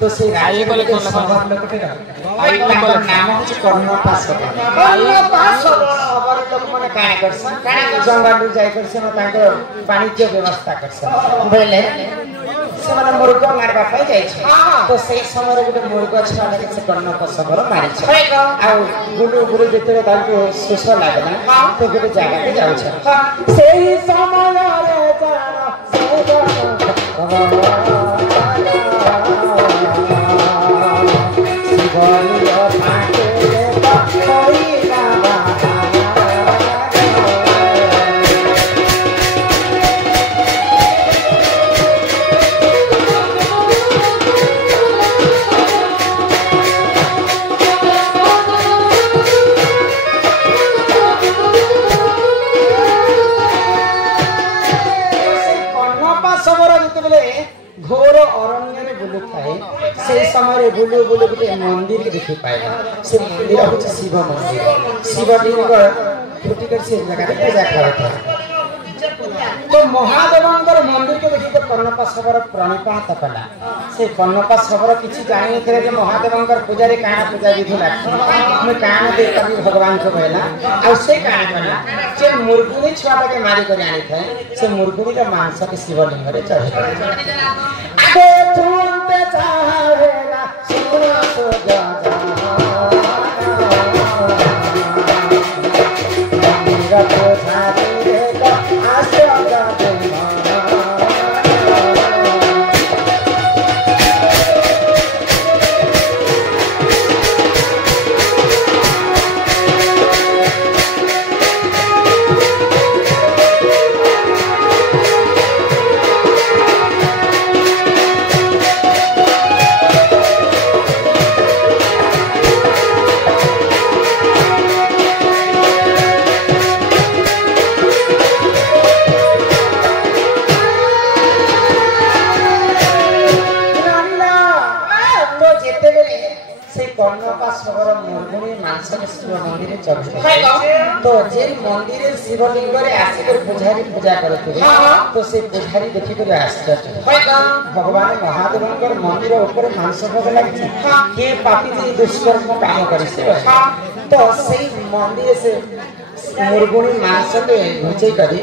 तो से राज्य को लेकर सवाल लोग के नाम है कर्णपास कर्णपास खबर लोग माने काहे करसन जंगल जाय करसन ताके वाणिज्य व्यवस्था करसन बेले से माने मुर्ग मारबा पाई जाय छै तो से समय रे गुटे मुर्ग छा लागे से कर्णपास खबर मारि छै आ गुरु गुरु जेते ताके सुस लागना तो गुटे जागा के जाउ छै सेही समय रे जाना घोर अरण्य रे बुलु थाए से समय बुलु बुलु गुटे मंदिर के देखि पाए से मंदिर होछ शिव मंदिर शिवलिंग फुटी कर से जगह पे पूजा करता तो महादेवंकर मंदिर के देखि तो कर्णपास खबर प्रणिपात कला से कर्णपास खबर किछि जानि करे जे महादेवंकर पूजा रे काना पूजा विधि लाग मैं काना दे कभी भगवान को कहला आ से काना कला से मुर्गुनी छुआ के मारी कर आनी थे से मुर्गुनी का मांस के शिवलिंग रे चढ़े आगे तुमते चाहेला सुना तो जा मेरा तो साथी रे का आशा तो जे मंदिर शिवलिंग रे आसी कर पुजारी पूजा करते तो से पुजारी देखि कर आश्चर्य भगवान महादेवंकर मंदिर ऊपर मांस भोग लागि के पापी जे दुष्कर्म काम करि से तो से मंदिर से मुर्गुणी मांस के भुजे करी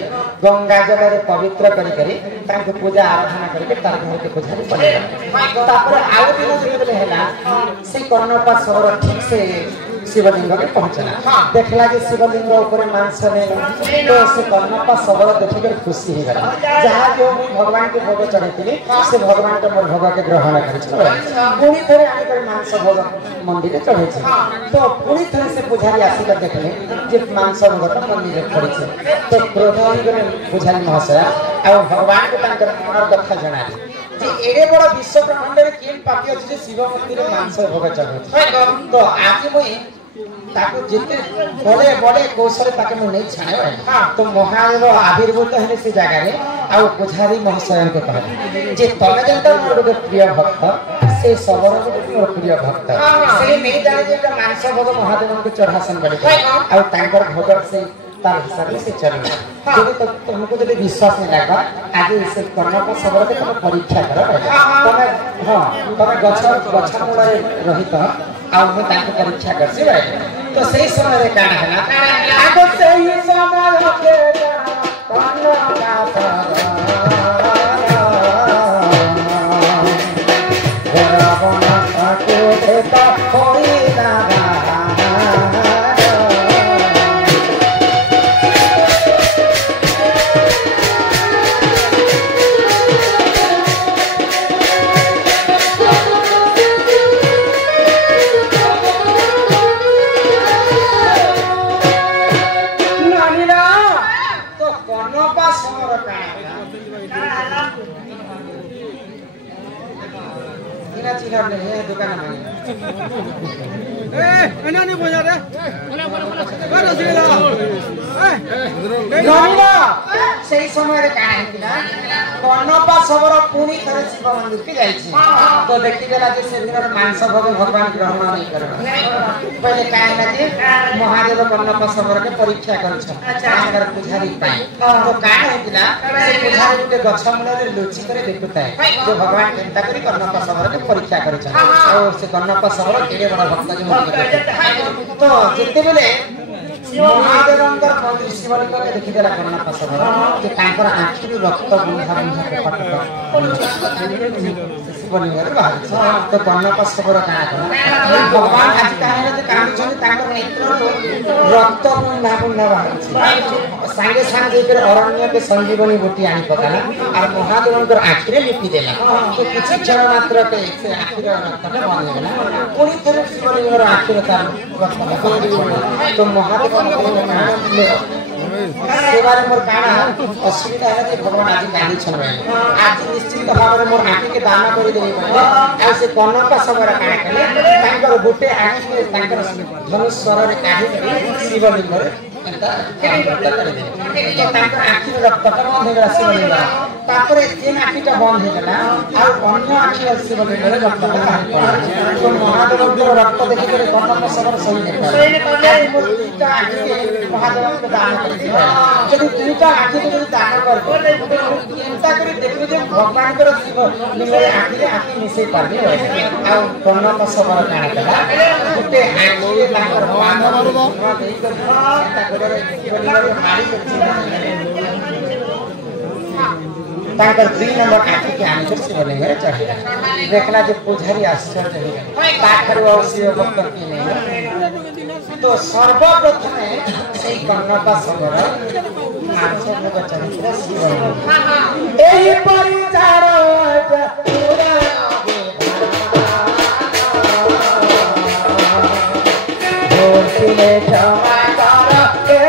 गंगा जल रे पवित्र करी करी ताके पूजा आराधना करके तार घर के पुजारी बनेला तापर आउ दिन जे हेला से कर्णपास खबर ठीक से शिवलिंग के पहुंचना देखला जे शिवलिंग ऊपर मांस ने तो से कर्णपास खबर देखि कर खुशी हो गला जहां जो भगवान के भोग चढ़ैतिली से भगवान के मोर भोग के ग्रहण करै छै पुनी थरे आनि कर मांस भोग मंदिर के चढ़ै छै तो पुनी थरे से पुजारी आसी कर देखले जे मांस भोग त मंदिर में पड़ै छै तो क्रोध होई गले पुजारी महाशय आ भगवान के तांकर मनर कथा जणाली जे एडे बड़ विश्व ब्रह्मांड रे केन पापी अछि जे शिव मंदिर में मांस भोग चढ़ै तो आज मुई ताको जिते बड़े बड़े कौशल ताके मु नहीं छायो तो महादेव आविर्भूत हेले से जगह रे आ पुजारी महाशय के कहले जे तमे जनता मोर गोटे प्रिय भक्त से सबर गोटे मोर प्रिय भक्त से नहीं जाने जे मांस भोग महादेव के चढ़ासन बडे आ तांकर भोग से तार हिसाब से चलना यदि तो तुमको जब विश्वास नहीं लगा आगे से करना का सबर के तुम परीक्षा करो तमे हां तमे गछ मूल रही तो आ मैं ताको परीक्षा करसी भाई तो सही समय रे काना है आगो सही समय के करना का दुकान से समय कन्नपा सबर पुणी थे शिव मंदिर के जाइए तो देखीदेला से दिन मांस भोग भगवान ग्रहण नहीं कर पहले कहे महादेव कन्नपा सबर के परीक्षा कर पुजारी तो कहे पुजारी गोटे गछ मूल लुचिक देखुता है जो भगवान चिंता कर कन्नपा सबर के परीक्षा कर कन्नपा सबर केड़े बड़ भक्त तो जिते बेले महादेव मंदिर शिवलिंग के देखीदेला कन्नपा सबर जे कांकर आंखी रक्त बुंधा शिवलिंग बाहर तो कन्नपा सबर का भगवान आज कहे कांदुछन नेत्र रक्त बुंधा बुंधा बाहर सांगे सांगे अरण्य के संजीवनी बूटी आनी पकाला और महादेव आखि में लिपि देला तो किसी क्षण मात्र के से आखि रक्त बंद हो गला पुणी थरे शिवलिंग आखि रक्त तो महादेव सेवारे मोर काना असुविधा है भगवान आज गाड़ी छन आज निश्चित भाव मोर आखि के दान कर देबे आ से कन्नपा सबर काना कले तांकर गोटे आखि में तांकर धनुष स्वर रे काढी शिवलिंग रे एंता रक्त कर दे तो तांकर आखि में रक्त बंद हो गला शिवलिंग तापर जेन आखिटा बंद हो गला और अन्य आखि शिवलिंग रे रक्त बाहर तो महादेव के रक्त देखि के कन्नपा सबर सही नहीं महादेव के दान कर जब दुईटा आखि को दान कर चिंता कर देखो जे भगवान कर शिव लिंगे आखि मिसे पारबे आ कन्नपा सबर काना कला गुटे आखि ताकर बांधव देई कर चिंता करे शिव लिंगे मारी ताकर 3 नंबर आखि के आने शिव लिंगे चढ़े देखला जो पुजारी आश्चर्य हो ताकर वो शिव भक्त की नहीं तो सर्वप्रथम से कन्नपा सबर मानस भोग चरित्र शिव एही परिचार पूरा होतिले क्षमा कर के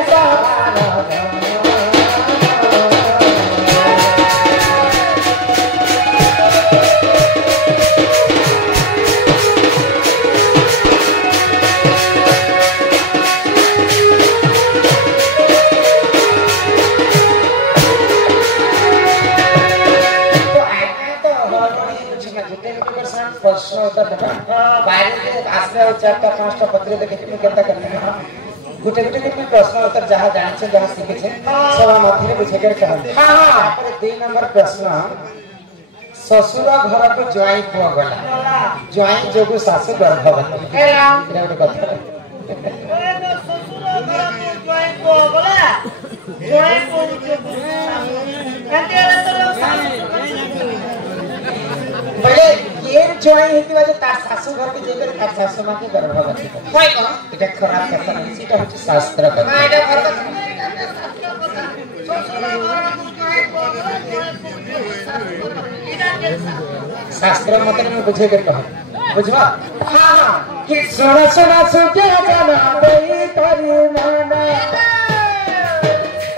प्रश्न उत्तर बाहर के आसले और 4-5 पत्र देखे केता करना गुटे गुटे के प्रश्न उत्तर जहां जाने से जहां सीखे छे सभा मध्य बुझे कर कहते हां पर 2 नंबर प्रश्न ससुर घर को ज्वाई को गला ज्वाई जोगु सासु गर्भवती एरा गोटे कथा ससुर घर को ज्वाई को गला ज्वाई को जोगु एते तो सासु पहले ये ज्वाई है कि वजह तार सासु घर के जेकर तार सासु मां के गर्भवती होय को एटा खराब कथा नहीं सीटा होची शास्त्र कथा ना एटा घर का ससुर घर को ज्वाई को शास्त्र मतलब में बुझे कर कहो बुझवा हां हां कि सोना सोना सुके जाना देई तोरी माना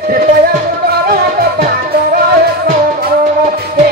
कृपया करो कथा करो हे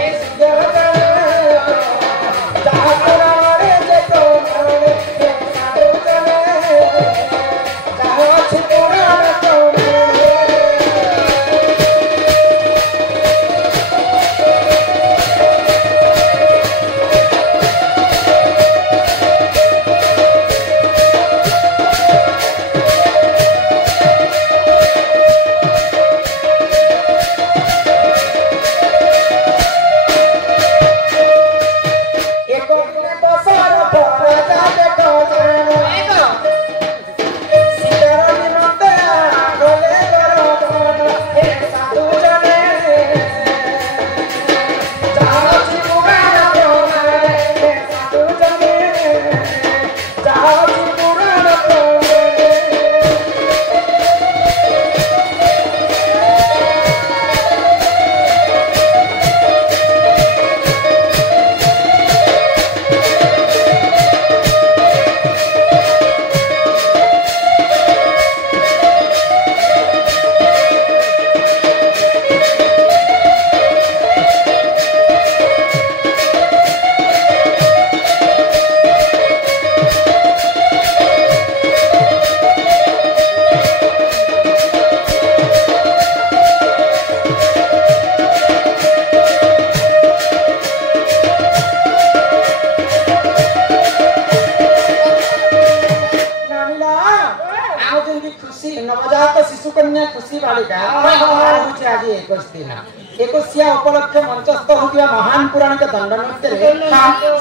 खुशी बालिका हूँ आज 21 दिन 21 उपलक्ष मंचस्थ होता महान पुराणिक दंड नृत्य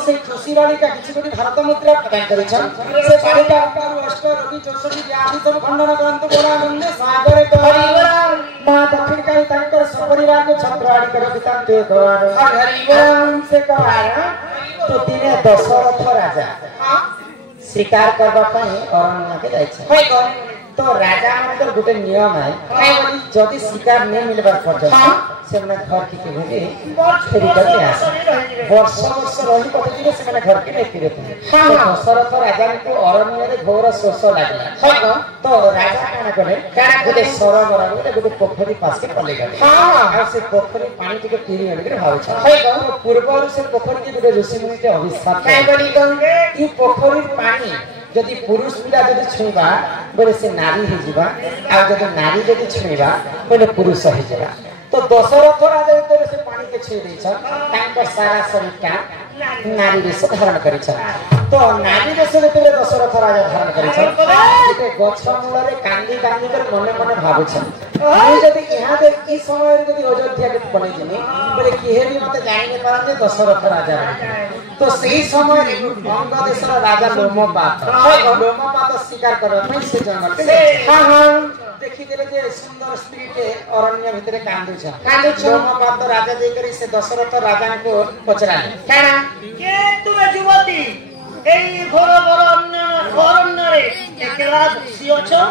से खुशी बालिका किसी गोटी भारत मुद्रा प्रदान करिछन से बालिका अष्ट रोगी 64 व्याधि सब खंडन करंतु बोलानंदे सागरे मां दक्षिण काली तांकर सपरिवार को छत्र आड़ी कर पितांते गवार हरिओम से कहार तो दिने दशरथ राजा शिकार करबा पई अरण्य के जाय तो राजा मानकर गोटे नियम है जदि शिकार नहीं मिलबार पर्यंत से घर की फेरी करके आस वर्ष वर्ष रही कतदिन से घर के नहीं फिरे दशरथ राजा को अरण्य घोर शोष लगला तो राजा काना कले गोटे सरोवर गोटे पोखरी पास के पले गले से पोखरी पानी टिके पीरी गले भाव पूर्व से पोखरी गोटे ऋषि मुनि अभिशाप ई पोखरी पानी जदि पुरुष पिला जदि छुईबा बोले से नारी हो जीवा आ जदि नारी जदि छुईबा बोले पुरुष हो जीवा तो दशरथ राजा तो से पानी के छुई दै छ तांकर सारा शरीर का नारी वेश धारण करि छ तो नारी वेश जते दशरथ राजा धारण करि छ जते गछ मूल रे कांदी कांदी कर मने मने भाबु छ मैं जदि यहां दे ई समय रे जदि अयोध्या के पने दिने बोले केहेरी मते जानि ने पारन दशरथ राजा तो सही समय अंग देशर राजा लोमपात शिकार करबा से जंगल के हां हां देखि देले जे सुंदर स्त्री के अरण्य भितरे कांदु लोमपात राजा देई करी से दशरथ राजा को पचराले काना के तुमे युवती एई घोर अरण्य रे केला सियो छ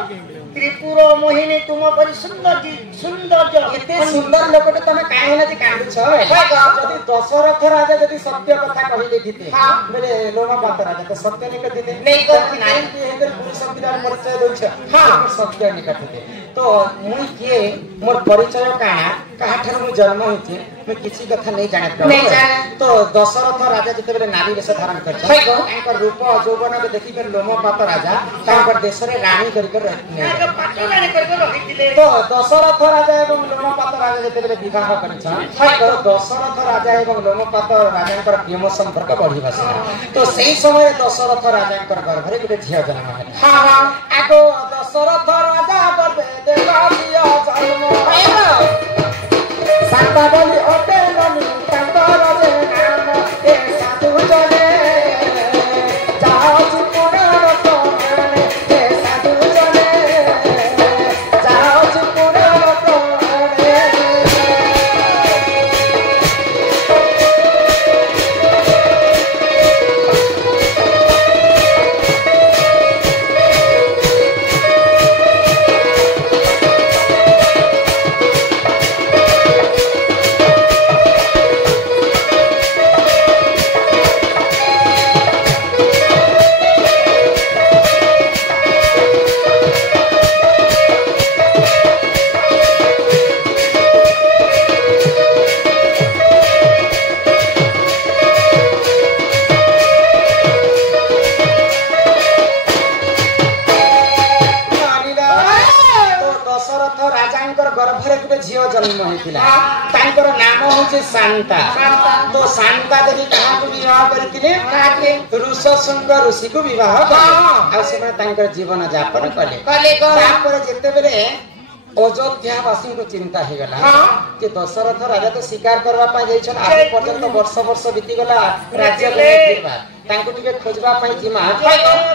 त्रिपुर मोहिनी तुम पर सुंदर एते सुंदर लोकटे तमे काहे ना कांदु छ जदि दशरथ राजा जदि सत्य कथा कहि देखिते बोले लोमपात राजा तो सत्य नहीं कहते नहीं तो नारी के हेकर पुरुष विराट परिचय दोछ हां सत्य नहीं कहते तो मुई के मोर परिचय काना काठार मु जन्म होते मैं किसी कथा नहीं जानत तो दशरथ राजा जते बेले नारी वेश धारण कर तांकर रूप यौवन के देखि कर लोमपात राजा तांकर देश रे रानी करि कर तो दशरथ राजा एवं लोमपात राजा जते बेले विवाह करछन तो दशरथ राजा एवं लोमपात राजांकर प्रेम संपर्क बढ़ी बसिला तो सही समय दशरथ राजांकर गर्भ रे गोटे झिया जन्म होला हां हां आगो दशरथ राजा गर्भे देवा दिया जन्म साता बोली ओटे नमी कंदर दे नाम ए साधु जने जाओ चुपुरा तो ने ए साधु जने जाओ चुपुरा तो ने जन्म होइतिला तांकर नाम होचे शांता तो शांता देवी कहा को विवाह करथिले ऋष शृंग ऋषि को विवाह आ से तांकर जीवन यापन कले तापर जेते बेले अयोध्या वासी को चिंता हे गला कि दशरथ राजा तो शिकार करबा पा जाई छन आज पर्यंत वर्ष वर्ष बीती गला राज्य को तांको टिके खोजबा पई जिमा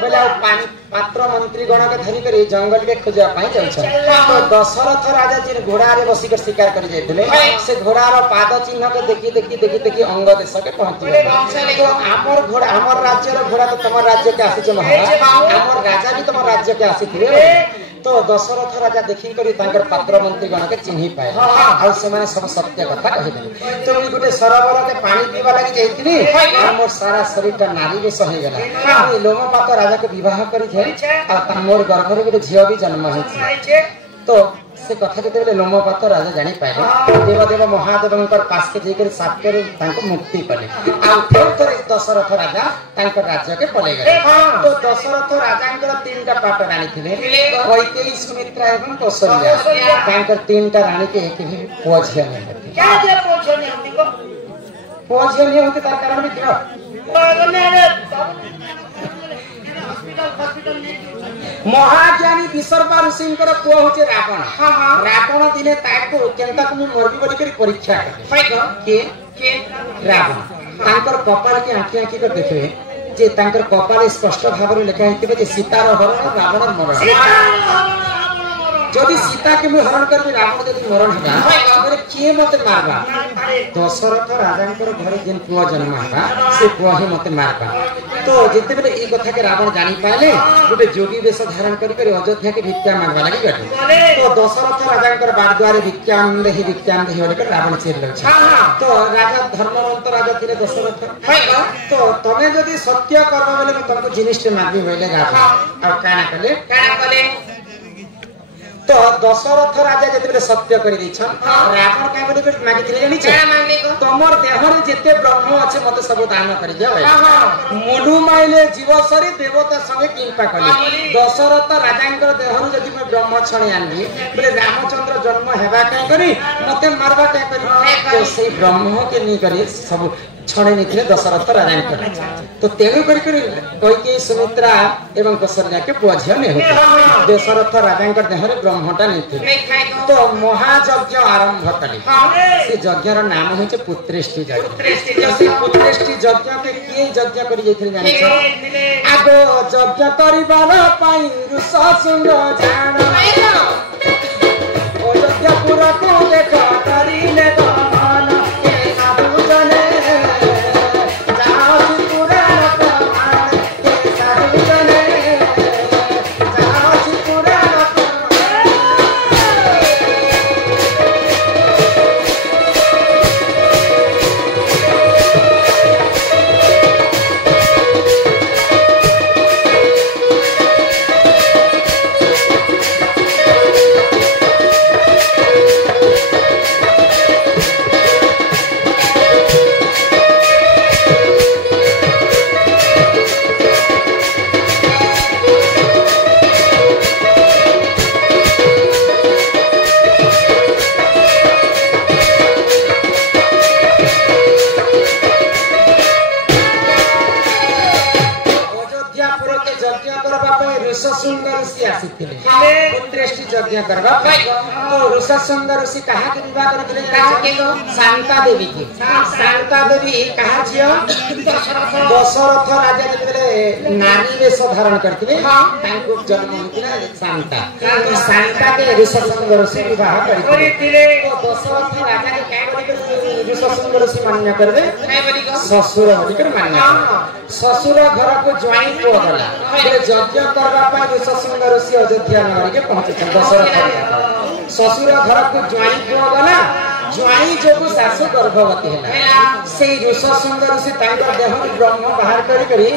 बेला पानी पात्र मंत्री गण के धरि करी जंगल के खोजबा पई जाउ छ तो दशरथ राजा जिन घोड़ा रे बसी के शिकार करि जाइतले से घोड़ा रो पाद चिन्ह के देखि अंग देश के पहुंची तो हमर घोड़ा हमर राज्य रो घोड़ा तो तमर राज्य के आसी छ महाराज हमर राजा भी तमर राज्य के आसी थिले तो दशरथ राजा देखि करी तांकर पात्र मंत्री गण के चिन्हि पाए आ से माने सब सत्य कथा कहि देले तो उनी गुटे सरोवर के पानी पीवा लागि जाइतली हमर सारा शरीर का नारी वेश हो गेला लोमपात राजा के विवाह करी थे आ मोर गर्भ रे गोटे झियो भी जन्म होछि तो से कथा जते लोमपात राजा जानी पाए देवदेव महादेवंकर पास के जेकर साप्य तांको मुक्ति पले आ फिर थरे दशरथ राजा तांकर राज्य के पले गए तो दशरथ राजांकर तीनटा पाट रानी थिले कैकेयी सुमित्रा एवं कौशल्या तांकर तीनटा रानी के एक भी पोझिया नहीं क्या जे पोझिया नहीं होती को पोझिया नहीं होती तार कारण भी हॉस्पिटल महाज्ञानी विसर्पा ऋषिंकर पुआ होचे रावण रावण दिने ताको केनता को मरबी बोली करी परीक्षा के रावण तांकर कपाल के आंखी आंखी कर देखबे जे तांकर कपाल स्पष्ट भाव में लिखा है कि सीतार हरण रावण मरण जदि सीता के मुझे हरण कर रावण जब मरण है किए मत मारबा दशरथ राजा घर जेन पुआ जन्म है से पुआ ही मत मारबा तो जिते बेले ई कथा के रावण जानी पाले गोटे जोगी वेश धारण कर अयोध्या के भिक्षा मांगवा लगी गले तो दशरथ राजा बारद्वारे भिक्षाम देहि बोलकर रावण चेर तो राजा धर्मवंत राजा थे दशरथ तो तमें जदि सत्य करबा बेले तुमको जिनिस मांगी बोले रावण आ काना कले तो दशरथ राजा जते सत्य कर रावण क्या बोले मागिले जानी तुमर देहर जिते ब्रह्म अच्छे मत सब दान कर मनु माइले जीव सरी देवता संगे कृपा कले दशरथ राजा देहर जदि मैं ब्रह्म छणी आनी बोले रामचंद्र जन्म हेबा क्या करी मते मारबा क्या करी तो से ब्रह्म के नहीं करी सब छणे नहीं दशरथ राजा तो तेणु कई सुमित्रा एवं कौशल्या के पुआ झील नहीं होते दशरथ राजा देहर ब्रह्मटा नहीं तो महायज्ञ आरंभ कले से यज्ञ नाम हो पुत्रेष्टि यज्ञ पुत्रेष्टि यज्ञ के किए यज्ञ कर आगो यज्ञ करिबार पई ऋषा सुंग जान अयोध्यापुर को देख करिले दमन के साधु जने तो ऋषा सुंदर ऋषि कहा के विवाह करथिले शांता देवी की शांता देवी कहा छियो दशरथ राजा जबले नारी वेश धारण करथिले तांको जन्म होतिला शांता तो शांता के ऋषा सुंदर ऋषि विवाह करथिले तो दशरथ राजा के काय बोली ऋषा सुंदर ऋषि मान्य करबे काय बोली ससुर बोली कर मान्य ससुर घर को ज्वाइन को गला यज्ञ करबा पई ऋषा सुंदर ऋषि अयोध्या नगरी के पहुंचे दशरथ ससुर घर को ज्वाई पुआ गला ज्वाई जो सासु गर्भवती है से ऋषा सुंदर से देह ब्रह्म बाहर करी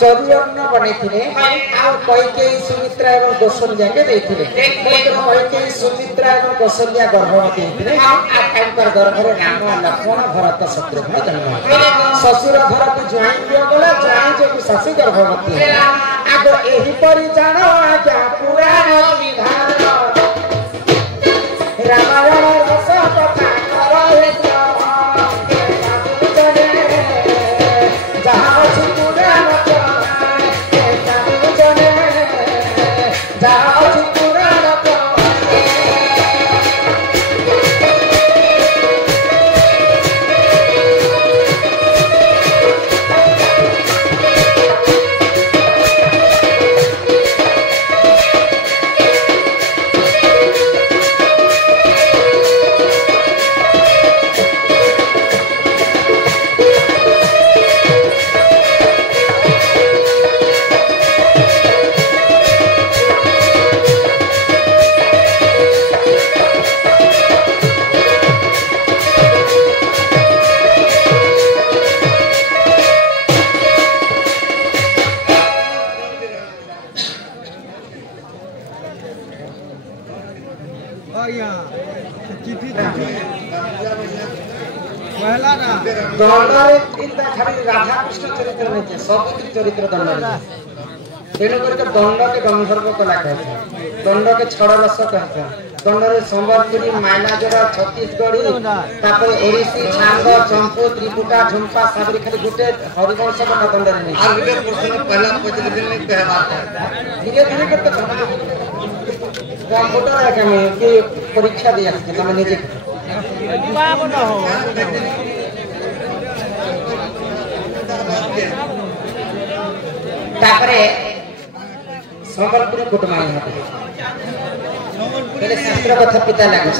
चरुअन्न बनैथिले आ कैकेयी सुमित्रा एवं कौशल्या के दैथिले कैकेयी सुमित्रा एवं कौशल्या गर्भवती होतिले आ तांकर गर्भरे राम लक्ष्मण भरत शत्रुघ्न जन्म ससुर घर को ज्वाई पुआ गला ज्वाई जो सासु गर्भवती है आगो एही परि जानो आज्ञा पुराण विधान रामायण रस कथा करे जहाँ पुराण जहाँ पुराण राधा कृष्ण चरित्र नहीं सब चरित्र दंड तेणु करके दंड के गंधर्व कला कहते हैं दंड के छड़ रस कहते हैं दंडरे संबलपुरी माइनाजरा छत्तीसगढ़ी तापर ओडिसी छांग चंपू त्रिपुटा झुमपा साबरी खाली गुटे हरिवंश का दंडरे नहीं आर विवेक प्रश्न पहला 15 दिन में कहवा धीरे धीरे करते कंप्यूटर है कि मैं कि परीक्षा दिया कि तुम निजे तापरे संबलपुरी कुटुंबा यहाँ पे शास्त्र कथा पिता लगे